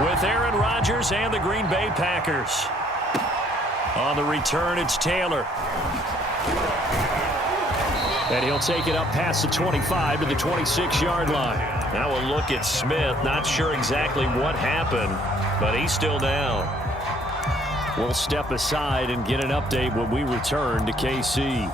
with Aaron Rodgers and the Green Bay Packers. On the return, it's Taylor. And he'll take it up past the 25 to the 26-yard line. Now we'll look at Smith. Not sure exactly what happened, but he's still down. We'll step aside and get an update when we return to KC.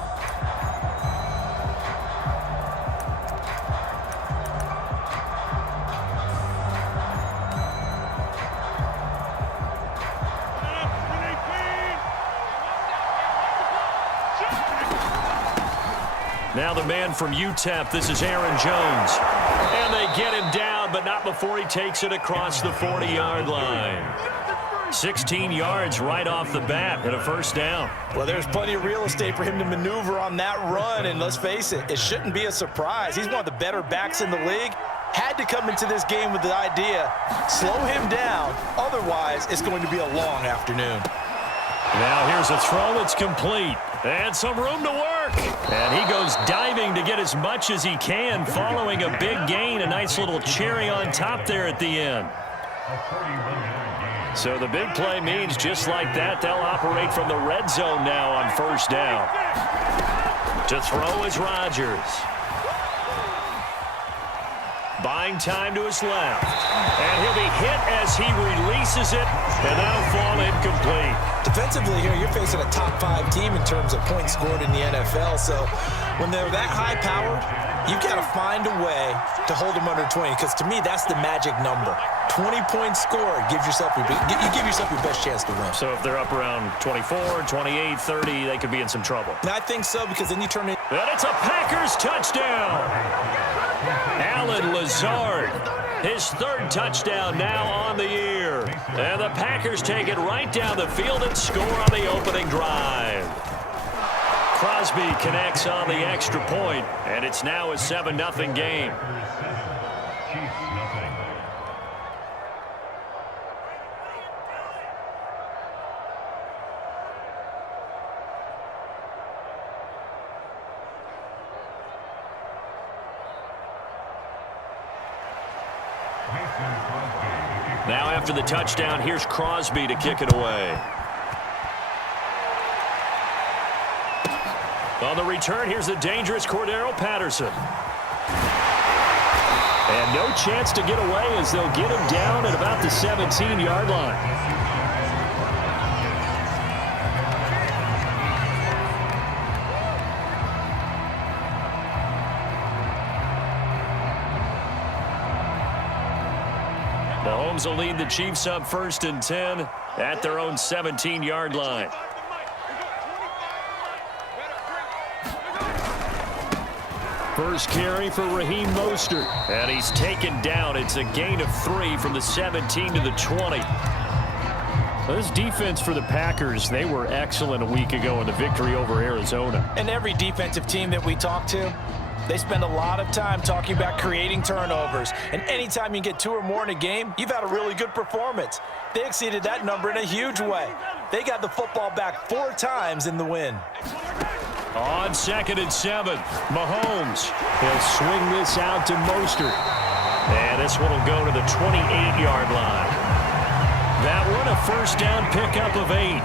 Now the man from UTEP, this is Aaron Jones. And they get him down, but not before he takes it across the 40-yard line. 16 yards right off the bat and a first down. Well, there's plenty of real estate for him to maneuver on that run, and let's face it, it shouldn't be a surprise. He's one of the better backs in the league. Had to come into this game with the idea, slow him down, otherwise it's going to be a long afternoon. Now here's a throw that's complete. And some room to work. And he goes diving to get as much as he can, following a big gain. A nice little cherry on top there at the end. So the big play means just like that, they'll operate from the red zone now on first down. To throw is Rodgers. Buying time to his left. And he'll be hit as he releases it, and that'll fall incomplete. Defensively here, you're facing a top-5 team in terms of points scored in the NFL, so when they're that high-powered, you've got to find a way to hold them under 20, because to me, that's the magic number. 20 points scored, you give yourself your best chance to win. So if they're up around 24, 28, 30, they could be in some trouble. And I think so, because then you turn it. And it's a Packers touchdown. Allen Lazard, his third touchdown now on the year. And the Packers take it right down the field and score on the opening drive. Crosby connects on the extra point, and it's now a 7-0 game. Now after the touchdown, here's Crosby to kick it away. On the return, here's the dangerous Cordero Patterson. And no chance to get away as they'll get him down at about the 17-yard line. Mahomes will lead the Chiefs up 1st and 10 at their own 17-yard line. First carry for Raheem Mostert. And he's taken down. It's a gain of 3 from the 17 to the 20. This defense for the Packers, they were excellent a week ago in the victory over Arizona. And every defensive team that we talk to, they spend a lot of time talking about creating turnovers. And anytime you get 2 or more in a game, you've had a really good performance. They exceeded that number in a huge way. They got the football back 4 times in the win. On 2nd and 7, Mahomes. He'll swing this out to Mostert. And this one will go to the 28-yard line. That one a first down pickup of 8.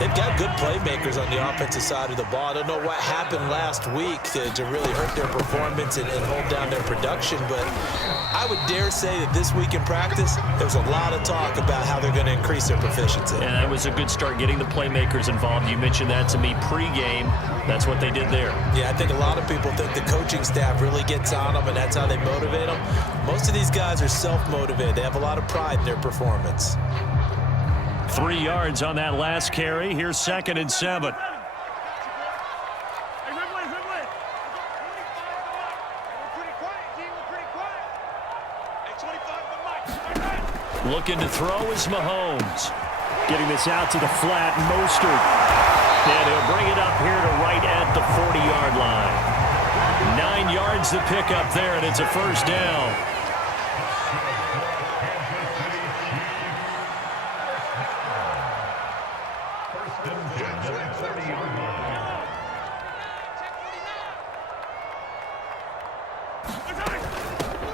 They've got good playmakers on the offensive side of the ball. I don't know what happened last week to really hurt their performance and hold down their production, but I would dare say that this week in practice, there's a lot of talk about how they're going to increase their proficiency. And that was a good start, getting the playmakers involved. You mentioned that to me pregame. That's what they did there. Yeah, I think a lot of people think the coaching staff really gets on them, and that's how they motivate them. Most of these guys are self-motivated. They have a lot of pride in their performance. 3 yards on that last carry. Here's 2nd and 7. Looking to throw is Mahomes. Getting this out to the flat, Mostert. And he'll bring it up here to right at the 40-yard line. 9 yards to pick up there, and it's a first down.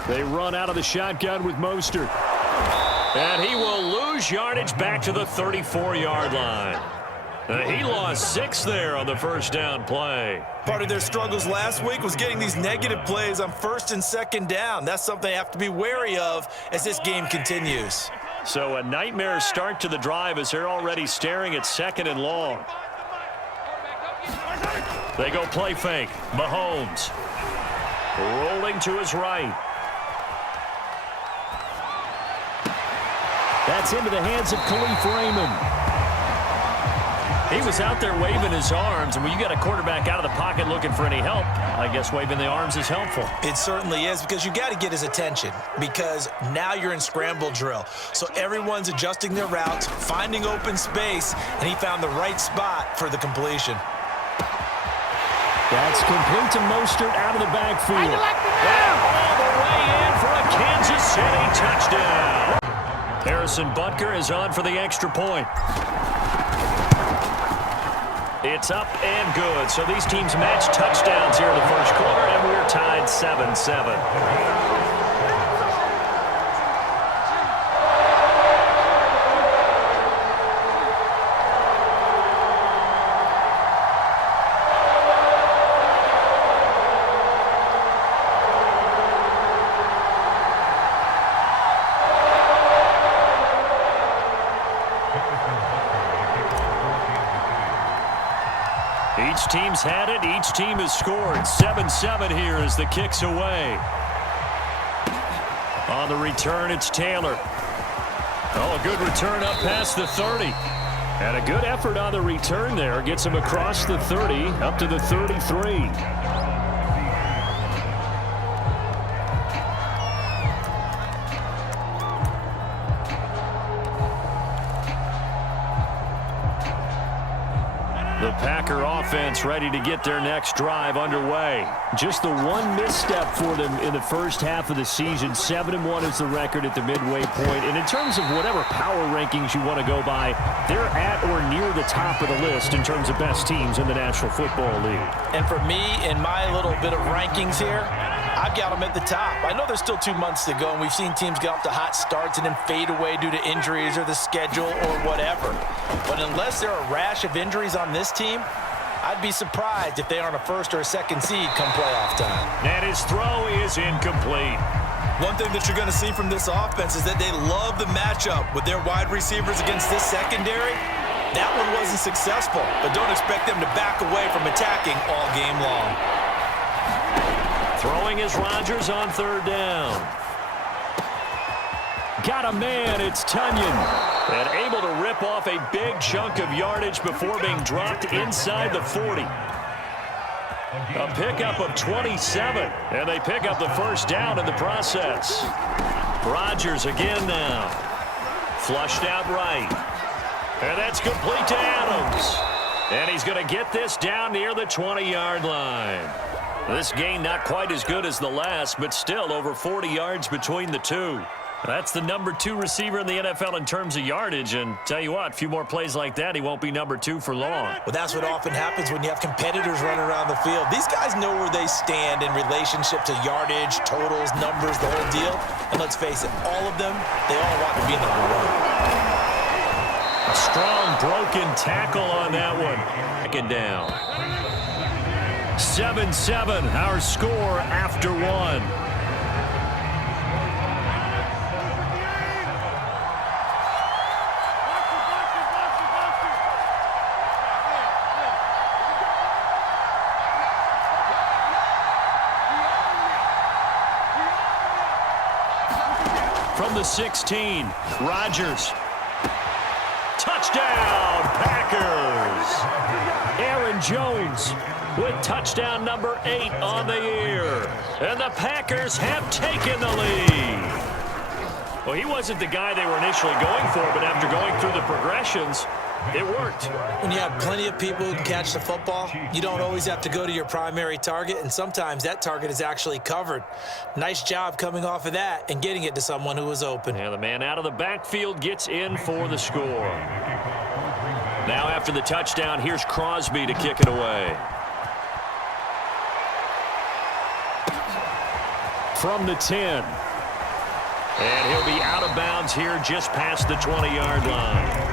They run out of the shotgun with Mostert. And he will lose yardage back to the 34-yard line. He lost 6 there on the first down play. Part of their struggles last week was getting these negative plays on first and second down. That's something they have to be wary of as this game continues. So a nightmare start to the drive as they're already staring at 2nd and long. They go play fake. Mahomes rolling to his right. That's into the hands of Khalif Raymond. He was out there waving his arms, and when you got a quarterback out of the pocket looking for any help, I guess waving the arms is helpful. It certainly is, because you got to get his attention, because now you're in scramble drill. So everyone's adjusting their routes, finding open space, and he found the right spot for the completion. That's complete to Mostert out of the backfield. And all the way in for a Kansas City touchdown. Harrison Butker is on for the extra point. It's up and good. So these teams match touchdowns here in the first quarter, and we're tied 7-7. Each team's had it. Each team has scored. 7-7 here as the kick's away. On the return, it's Taylor. Oh, a good return up past the 30. And a good effort on the return there. Gets him across the 30, up to the 33. The Packer offense ready to get their next drive underway. Just the one misstep for them in the first half of the season. 7-1 is the record at the midway point. And in terms of whatever power rankings you want to go by, they're at or near the top of the list in terms of best teams in the National Football League. And for me, in my little bit of rankings here, I've got them at the top. I know there's still 2 months to go, and we've seen teams get off to hot starts and then fade away due to injuries or the schedule or whatever. But unless there are a rash of injuries on this team, I'd be surprised if they aren't a first or a second seed come playoff time. And his throw is incomplete. One thing that you're going to see from this offense is that they love the matchup with their wide receivers against this secondary. That one wasn't successful, but don't expect them to back away from attacking all game long. Throwing is Rodgers on 3rd down. Got a man, it's Tunyon. And able to rip off a big chunk of yardage before being dropped inside the 40. A pickup of 27, and they pick up the first down in the process. Rodgers again now. Flushed out right. And that's complete to Adams. And he's going to get this down near the 20-yard line. This gain not quite as good as the last, but still over 40 yards between the two. That's the number 2 receiver in the NFL in terms of yardage, and tell you what, a few more plays like that, he won't be number 2 for long. Well, that's what often happens when you have competitors running around the field. These guys know where they stand in relationship to yardage, totals, numbers, the whole deal. And let's face it, all of them, they all want to be number 1. A strong broken tackle on that one. Second down. 7-7, our score after 1. From the 16, Rodgers. Touchdown, Packers! Aaron Jones with touchdown number 8 on the year. And the Packers have taken the lead. Well, he wasn't the guy they were initially going for, but after going through the progressions, it worked. When you have plenty of people who can catch the football, you don't always have to go to your primary target, and sometimes that target is actually covered. Nice job coming off of that and getting it to someone who was open. And the man out of the backfield gets in for the score. Now after the touchdown, here's Crosby to kick it away. From the 10. And he'll be out of bounds here just past the 20-yard line.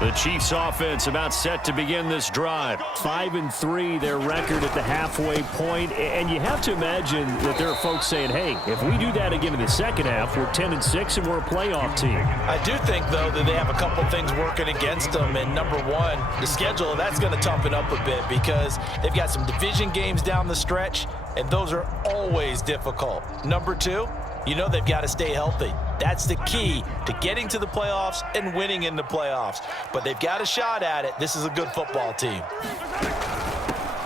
The Chiefs offense about set to begin this drive. 5-3 their record at the halfway point. And you have to imagine that there are folks saying, hey, if we do that again in the second half, we're 10-6 and we're a playoff team. I do think, though, that they have a couple things working against them. And number one, the schedule, that's going to toughen up a bit because they've got some division games down the stretch, and those are always difficult. Number two, you know they've got to stay healthy. That's the key to getting to the playoffs and winning in the playoffs. But they've got a shot at it. This is a good football team.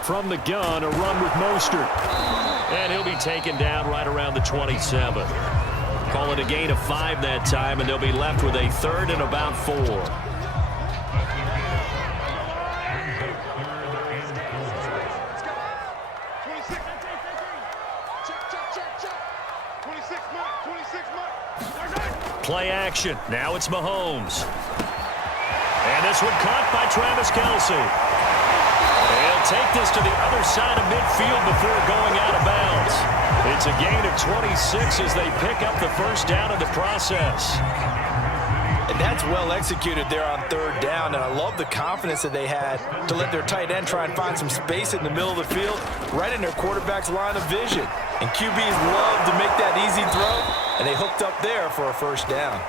From the gun, a run with Mostert. And he'll be taken down right around the 27. Call it a gain of 5 that time, and they'll be left with a third and about 4. Play action. Now it's Mahomes. And this one caught by Travis Kelce. He'll take this to the other side of midfield before going out of bounds. It's a gain of 26 as they pick up the first down in the process. And that's well executed there on third down, and I love the confidence that they had to let their tight end try and find some space in the middle of the field, right in their quarterback's line of vision. And QBs love to make that easy throw, and they hooked up there for a first down.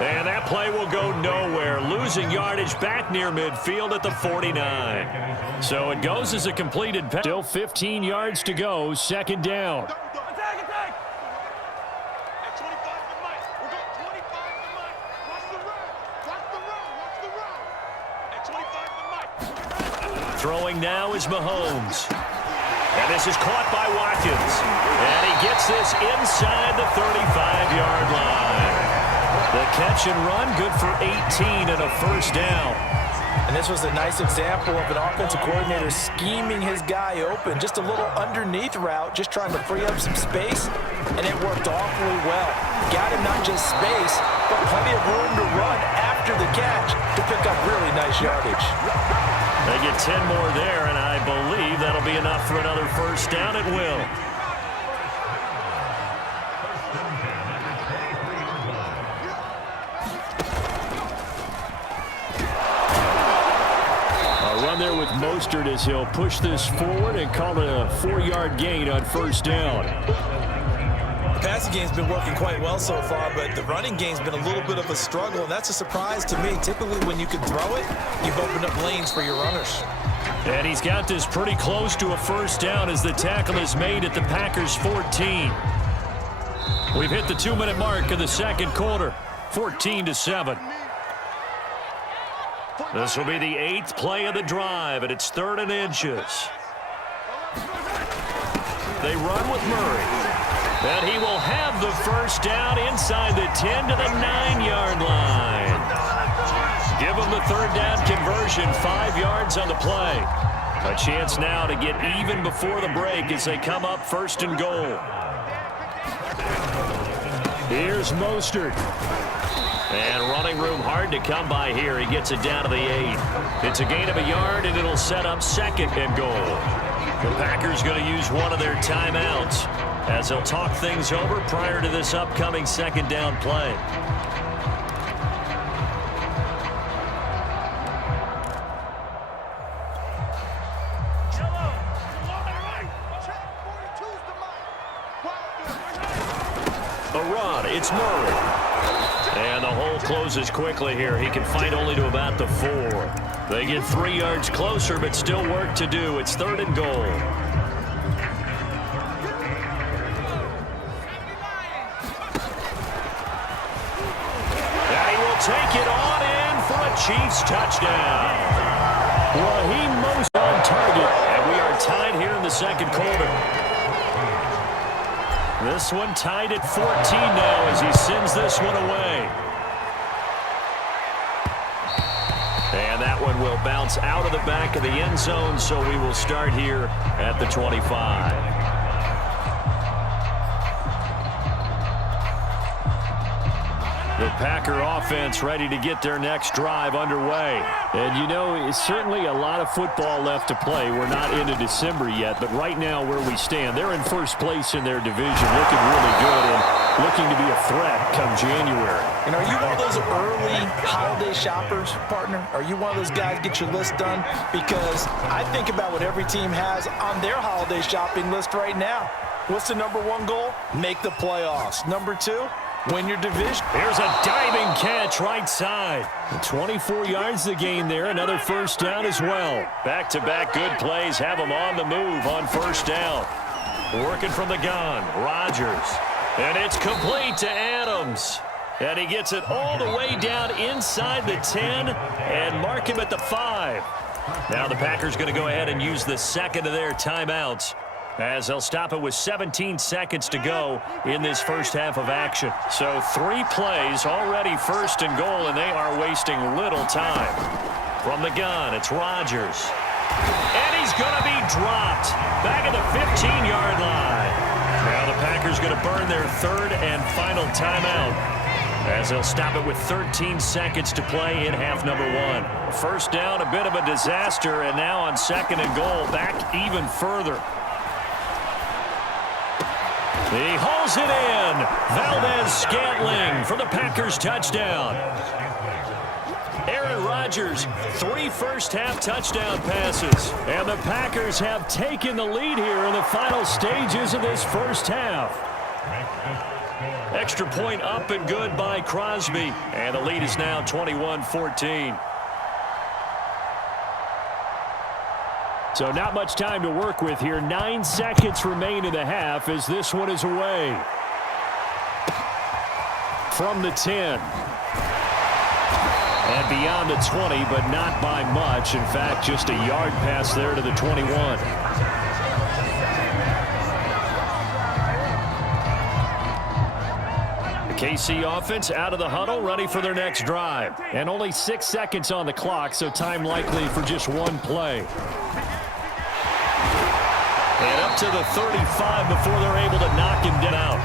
And that play will go nowhere, losing yardage back near midfield at the 49. So it goes as a completed pass. Still 15 yards to go, second down. Throwing now is Mahomes. And this is caught by Watkins. And he gets this inside the 35-yard line. The catch and run, good for 18 and a first down. And this was a nice example of an offensive coordinator scheming his guy open. Just a little underneath route, just trying to free up some space, and it worked awfully well. Got him not just space, but plenty of room to run after the catch to pick up really nice yardage. They get 10 more there, and I believe that'll be enough for another first down. It will. A run there with Mostert as he'll push this forward and call it a 4-yard gain on first down. The passing game's been working quite well so far, but the running game's been a little bit of a struggle, and that's a surprise to me. Typically, when you can throw it, you've opened up lanes for your runners. And he's got this pretty close to a first down as the tackle is made at the Packers' 14. We've hit the 2-minute mark in the second quarter, 14-7. This will be the 8th play of the drive, and it's 3rd and inches. They run with Murray. And he will have the first down inside the 10 to the 9-yard line. Give him the third down conversion, 5 yards on the play. A chance now to get even before the break as they come up 1st and goal. Here's Mostert. And running room hard to come by here. He gets it down to the 8. It's a gain of a yard, and it'll set up 2nd and goal. The Packers going to use one of their timeouts as they'll talk things over prior to this upcoming 2nd down play. A run, it's Murray. And the hole closes quickly here. He can fight only to about the 4. They get 3 yards closer, but still work to do. It's 3rd and goal. Take it on in for a Chiefs touchdown. Raheem Mostert on target, and we are tied here in the second quarter. This one tied at 14 now as he sends this one away. And that one will bounce out of the back of the end zone, so we will start here at the 25. The Packer offense ready to get their next drive underway. And, you know, it's certainly a lot of football left to play. We're not into December yet, but right now where we stand, they're in first place in their division, looking really good and looking to be a threat come January. And are you one of those early holiday shoppers, partner? Are you one of those guys get your list done? Because I think about what every team has on their holiday shopping list right now. What's the #1 goal? Make the playoffs. #2, win your division. Here's a diving catch right side. 24 yards to gain there. Another first down as well. Back-to-back good plays have them on the move on first down. Working from the gun, Rodgers. And it's complete to Adams. And he gets it all the way down inside the 10 and mark him at the 5. Now the Packers going to go ahead and use the second of their timeouts, as they'll stop it with 17 seconds to go in this first half of action. So 3 plays already first and goal, and they are wasting little time. From the gun, it's Rodgers. And he's going to be dropped back at the 15-yard line. Now the Packers going to burn their third and final timeout, as they'll stop it with 13 seconds to play in half #1. First down, a bit of a disaster, and now on second and goal, back even further. He hauls it in. Valdez-Scantling for the Packers touchdown. Aaron Rodgers, 3 first-half touchdown passes. And the Packers have taken the lead here in the final stages of this first half. Extra point up and good by Crosby. And the lead is now 21-14. So not much time to work with here. 9 seconds remain in the half as this one is away. From the 10. And beyond the 20, but not by much. In fact, just a yard pass there to the 21. The KC offense out of the huddle, ready for their next drive. And only 6 seconds on the clock, so time likely for just one play. And up to the 35 before they're able to knock him down.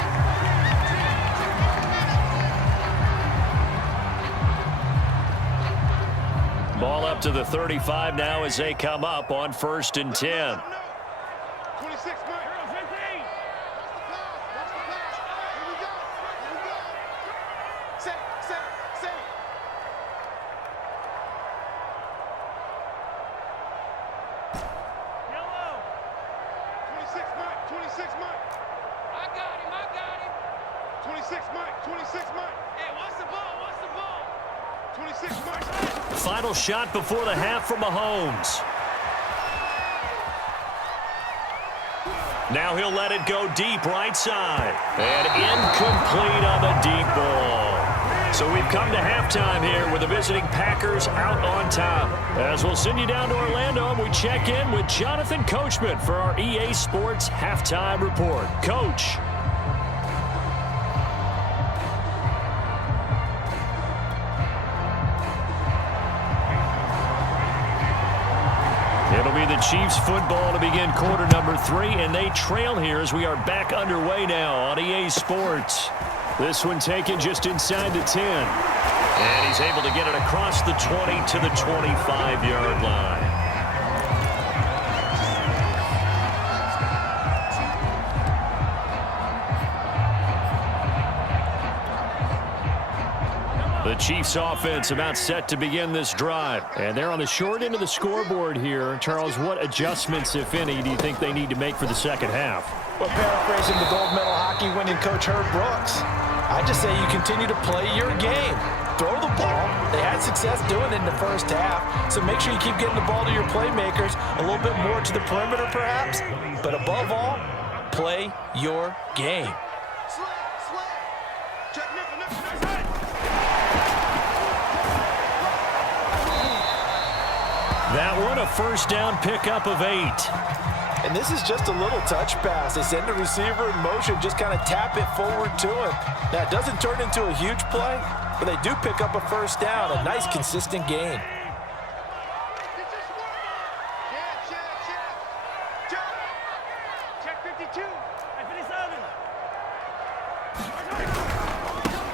Ball up to the 35 now as they come up on 1st and 10. Final shot before the half from Mahomes. Now he'll let it go deep right side. And incomplete on the deep ball. So we've come to halftime here with the visiting Packers out on top. As we'll send you down to Orlando, and we check in with Jonathan Coachman for our EA Sports Halftime Report. Coach. It'll be the Chiefs football to begin quarter #3, and they trail here as we are back underway now on EA Sports. This one taken just inside the 10. And he's able to get it across the 20 to the 25-yard line. The Chiefs offense about set to begin this drive. And they're on the short end of the scoreboard here. Charles, what adjustments, if any, do you think they need to make for the second half? Well, paraphrasing the gold medal hockey winning coach Herb Brooks, I just say you continue to play your game. Throw the ball. They had success doing it in the first half, so make sure you keep getting the ball to your playmakers, a little bit more to the perimeter perhaps, but above all, play your game. That one, a first down pickup of 8. And this is just a little touch pass. They send the receiver in motion, just kind of tap it forward to him. Now, it doesn't turn into a huge play, but they do pick up a first down, a nice, consistent gain.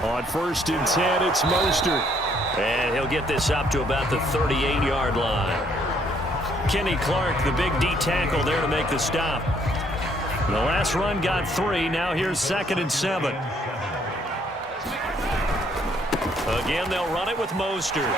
On 1st and 10, it's Mostert. And he'll get this up to about the 38-yard line. Kenny Clark, the big D tackle there to make the stop. The last run got 3. Now here's 2nd and 7. Again, they'll run it with Mostert.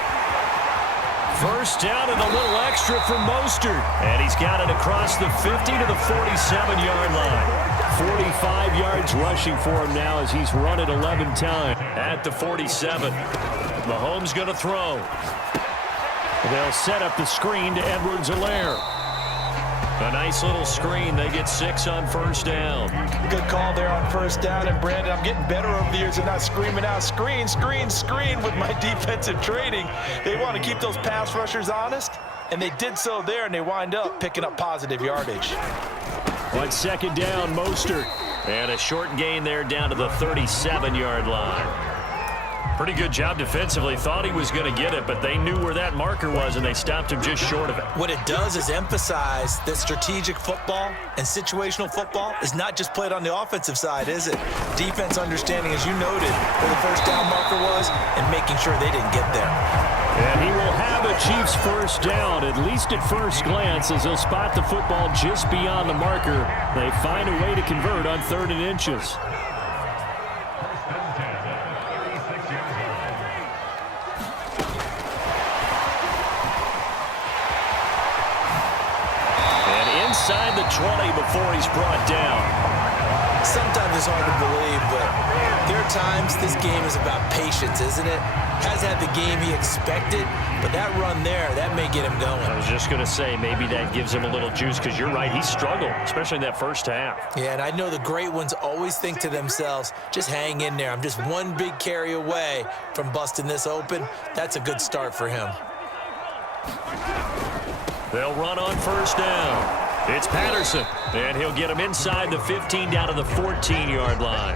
First down and a little extra for Mostert. And he's got it across the 50 to the 47-yard line. 45 yards rushing for him now as he's run it 11 times at the 47. Mahomes going to throw. They'll set up the screen to Edwards-Helaire. A nice little screen. They get 6 on 1st down. Good call there on 1st down. And, Brandon, I'm getting better over the years and not screaming out, screen, screen, screen with my defensive training. They want to keep those pass rushers honest, and they did so there, and they wind up picking up positive yardage. On 2nd down, Mostert. And a short gain there down to the 37-yard line. Pretty good job defensively. Thought he was going to get it, but they knew where that marker was, and they stopped him just short of it. What it does is emphasize that strategic football and situational football is not just played on the offensive side, is it? Defense understanding, as you noted, where the 1st down marker was and making sure they didn't get there. And he will have a Chiefs 1st down, at least at first glance, as he'll spot the football just beyond the marker. They find a way to convert on 3rd and inches. Inside the 20 before he's brought down. Sometimes it's hard to believe, but there are times this game is about patience, isn't it? Has had the game he expected, but that run there, that may get him going. I was just going to say, maybe that gives him a little juice, because you're right, he struggled, especially in that 1st half. Yeah, and I know the great ones always think to themselves, just hang in there. I'm just one big carry away from busting this open. That's a good start for him. They'll run on 1st down. It's Patterson, and he'll get him inside the 15 down to the 14-yard line.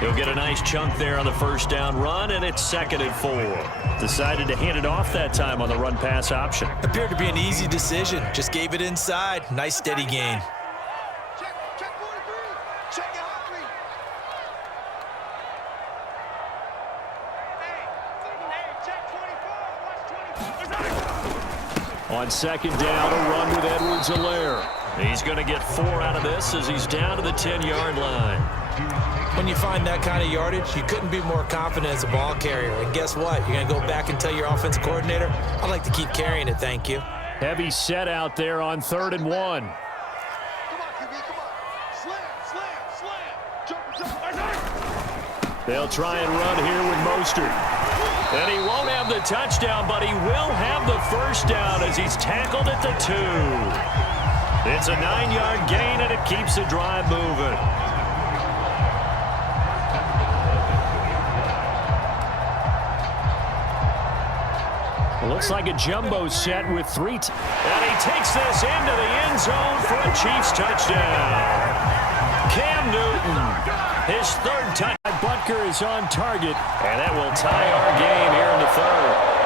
He'll get a nice chunk there on the 1st down run, and it's 2nd and 4. Decided to hand it off that time on the run-pass option. Appeared to be an easy decision. Just gave it inside. Nice steady gain. On 2nd down, a run with Edwards-Helaire. He's going to get 4 out of this as he's down to the 10-yard line. When you find that kind of yardage, you couldn't be more confident as a ball carrier. And guess what? You're going to go back and tell your offensive coordinator, I'd like to keep carrying it, thank you. Heavy set out there on 3rd and 1. Come on, QB, come on. Slam. They'll try and run here with Mostert. And he won't have the touchdown, but he will have the 1st down as he's tackled at the 2. It's a 9-yard gain, and it keeps the drive moving. Looks like a jumbo set with 3. And he takes this into the end zone for a Chiefs touchdown. Cam Newton, his 3rd touchdown. Butker is on target, and that will tie our game here in the 3rd.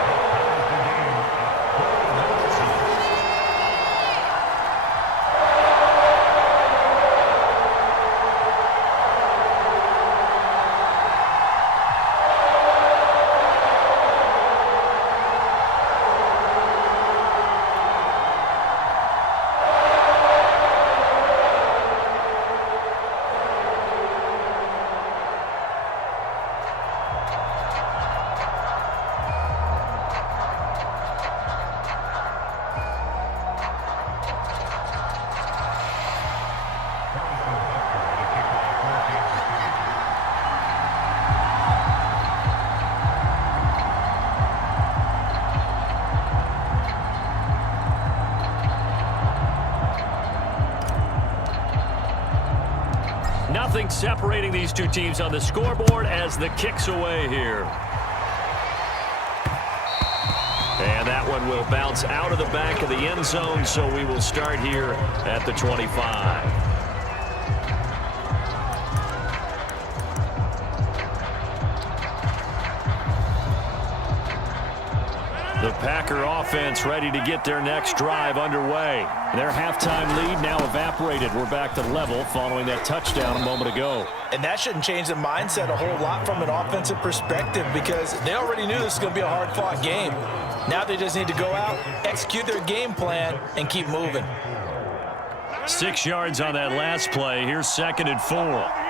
Nothing separating these two teams on the scoreboard as the kick's away here. And that one will bounce out of the back of the end zone, so we will start here at the 25. The Packer offense ready to get their next drive underway. Their halftime lead now evaporated. We're back to level following that touchdown a moment ago. And that shouldn't change the mindset a whole lot from an offensive perspective because they already knew this was going to be a hard-fought game. Now they just need to go out, execute their game plan, and keep moving. 6 yards on that last play. Here's 2nd and 4.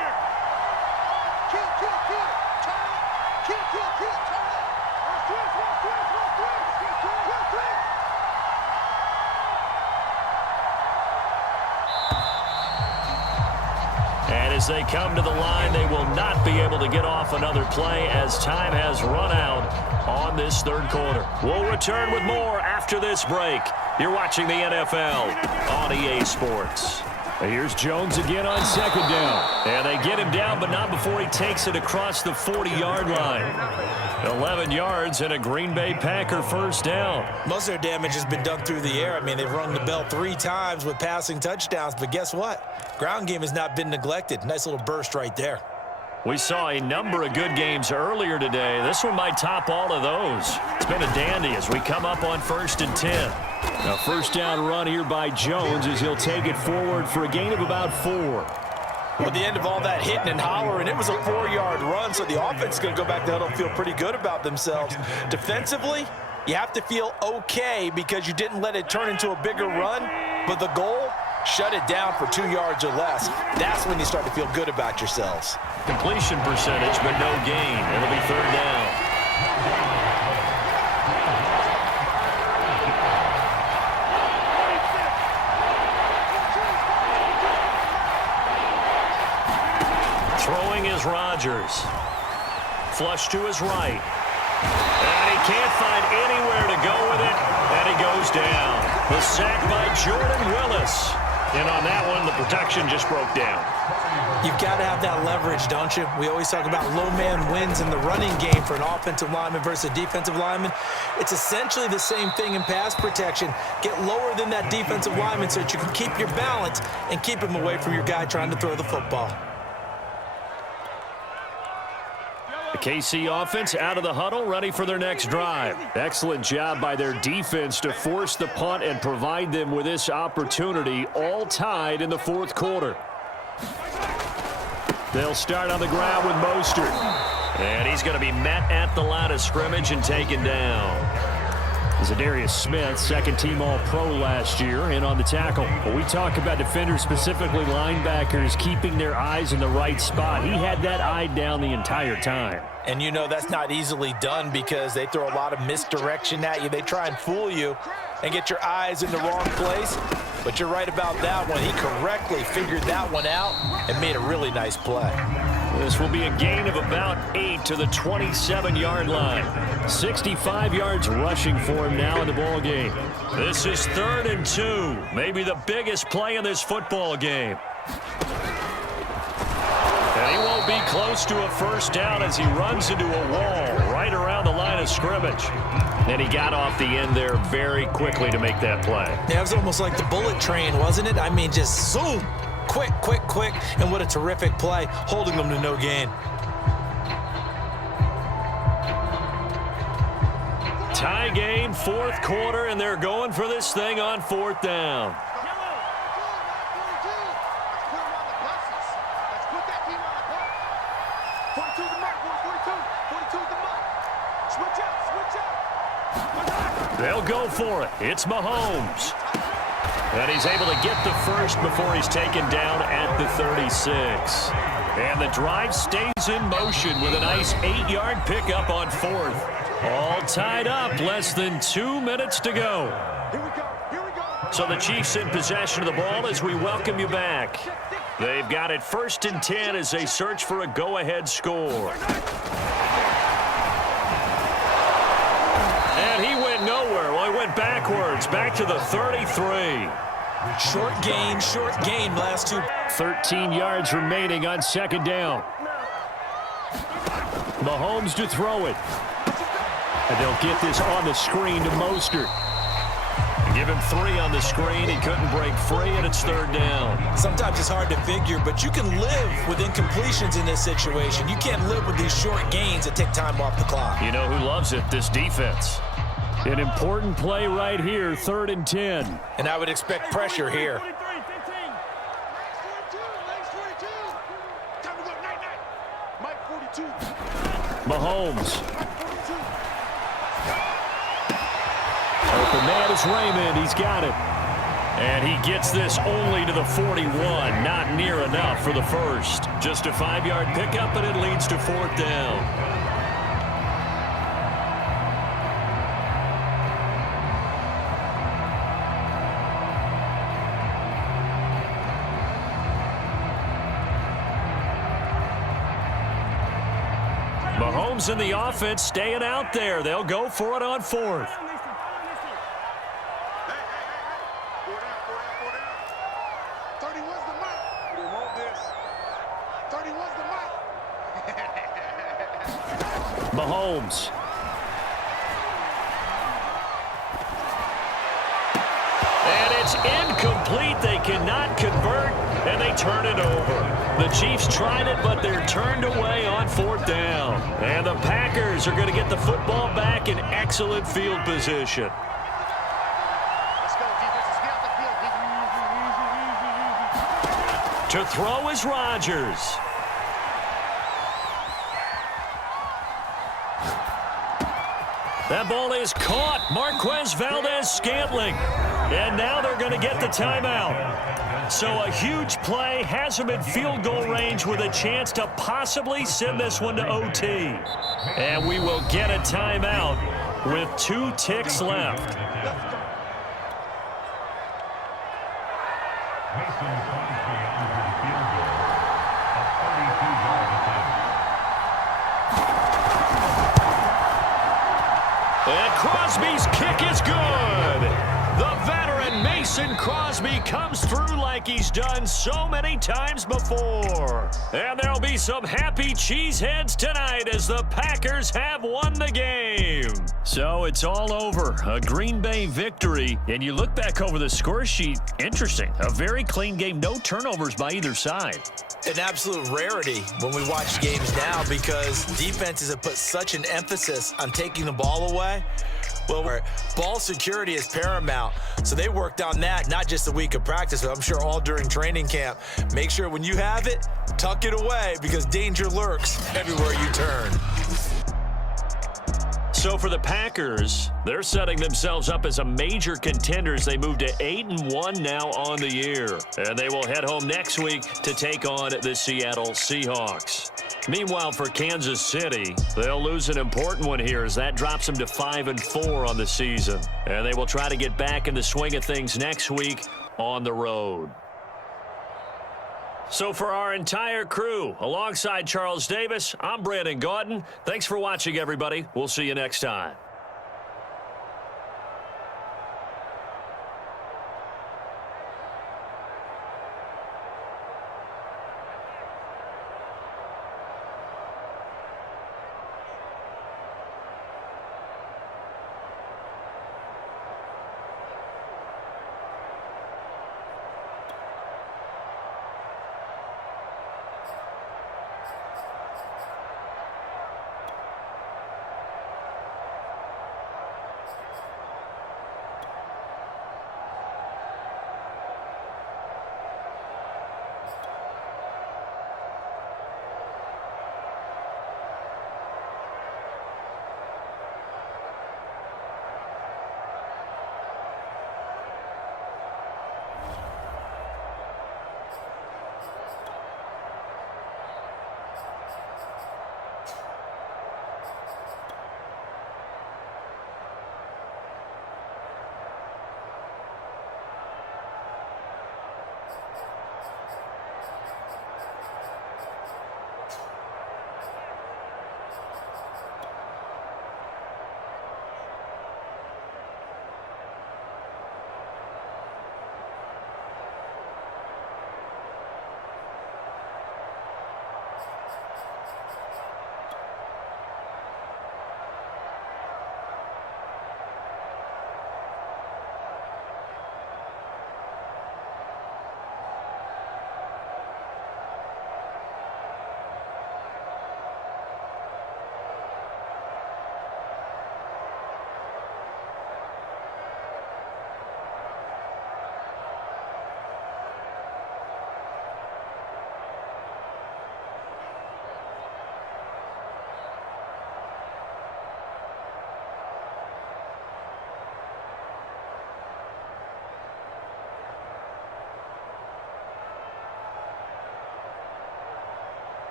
And as they come to the line, they will not be able to get off another play as time has run out on this 3rd quarter. We'll return with more after this break. You're watching the NFL on EA Sports. Here's Jones again on 2nd down. And they get him down, but not before he takes it across the 40-yard line. 11 yards and a Green Bay Packer 1st down. Most of their damage has been done through the air. I mean, they've rung the bell 3 times with passing touchdowns, but guess what? Ground game has not been neglected. Nice little burst right there. We saw a number of good games earlier today. This one might top all of those. It's been a dandy as we come up on 1st and 10. A 1st down run here by Jones as he'll take it forward for a gain of about 4. With the end of all that hitting and hollering, it was a 4-yard run, so the offense is going to go back to huddle and feel pretty good about themselves. Defensively, you have to feel okay because you didn't let it turn into a bigger run, but the goal, shut it down for 2 yards or less. That's when you start to feel good about yourselves. Completion percentage, but no gain. It'll be 3rd down. Throwing is Rodgers. Flush to his right. And he can't find anywhere to go with it, and he goes down. The sack by Jordan Willis. And on that one, the protection just broke down. You've got to have that leverage, don't you? We always talk about low man wins in the running game for an offensive lineman versus a defensive lineman. It's essentially the same thing in pass protection. Get lower than that defensive lineman so that you can keep your balance and keep him away from your guy trying to throw the football. The KC offense out of the huddle, ready for their next drive. Excellent job by their defense to force the punt and provide them with this opportunity, all tied in the 4th quarter. They'll start on the ground with Mostert. And he's going to be met at the line of scrimmage and taken down. Zadarius Smith, 2nd-team All-Pro last year, in on the tackle. But we talk about defenders, specifically linebackers, keeping their eyes in the right spot. He had that eye down the entire time. And you know that's not easily done because they throw a lot of misdirection at you. They try and fool you and get your eyes in the wrong place. But you're right about that one. He correctly figured that one out and made a really nice play. This will be a gain of about 8 to the 27-yard line. 65 yards rushing for him now in the ball game. This is 3rd and 2, maybe the biggest play in this football game. And he won't be close to a 1st down as he runs into a wall right around the line of scrimmage. And he got off the end there very quickly to make that play. Yeah, it was almost like the bullet train, wasn't it? I mean, just zoom. Quick, quick, quick, and what a terrific play, holding them to no gain. Tie game, 4th quarter, and they're going for this thing on 4th down. They'll go for it. It's Mahomes. And he's able to get the first before he's taken down at the 36. And the drive stays in motion with a nice 8-yard pickup on 4th. All tied up, less than 2 minutes to go. So the Chiefs in possession of the ball as we welcome you back. They've got it 1st and 10 as they search for a go-ahead score. And he went nowhere. Well, he went backwards, back to the 33. Short gain, last 2. 13 yards remaining on 2nd down. Mahomes to throw it. And they'll get this on the screen to Mostert. Give him 3 on the screen. He couldn't break free, and it's 3rd down. Sometimes it's hard to figure, but you can live with incompletions in this situation. You can't live with these short gains that take time off the clock. You know who loves it? This defense. An important play right here, 3rd and 10. And I would expect pressure here. Mahomes. Open man is Raymond. He's got it. And he gets this only to the 41. Not near enough for the first. Just a 5-yard pickup, and it leads to 4th down. Mahomes and the offense staying out there. They'll go for it on 4th. Mahomes. And it's incomplete. They cannot convert, and they turn it over. The Chiefs tried it, but they're turned away on 4th down. And the Packers are going to get the football back in excellent field position. Let's go, defenses. Get out the field. To throw is Rodgers. That ball is caught. Marquez Valdez-Scantling. And now they're going to get the timeout. So a huge play has them in field goal range with a chance to possibly send this one to OT. And we will get a timeout with 2 ticks left. And Crosby's kick is good. The veteran Mason Crosby comes through like he's done so many times before. And there'll be some happy cheeseheads tonight as the Packers have won the game. So it's all over. A Green Bay victory. And you look back over the score sheet, interesting. A very clean game. No turnovers by either side. An absolute rarity when we watch games now because defenses have put such an emphasis on taking the ball away. Well, ball security is paramount, so they worked on that not just a week of practice, but I'm sure all during training camp. Make sure when you have it, tuck it away because danger lurks everywhere you turn. So for the Packers, they're setting themselves up as a major contender as they move to 8-1 now on the year. And they will head home next week to take on the Seattle Seahawks. Meanwhile, for Kansas City, they'll lose an important one here as that drops them to 5-4 on the season. And they will try to get back in the swing of things next week on the road. So for our entire crew, alongside Charles Davis, I'm Brandon Gaudin. Thanks for watching, everybody. We'll see you next time.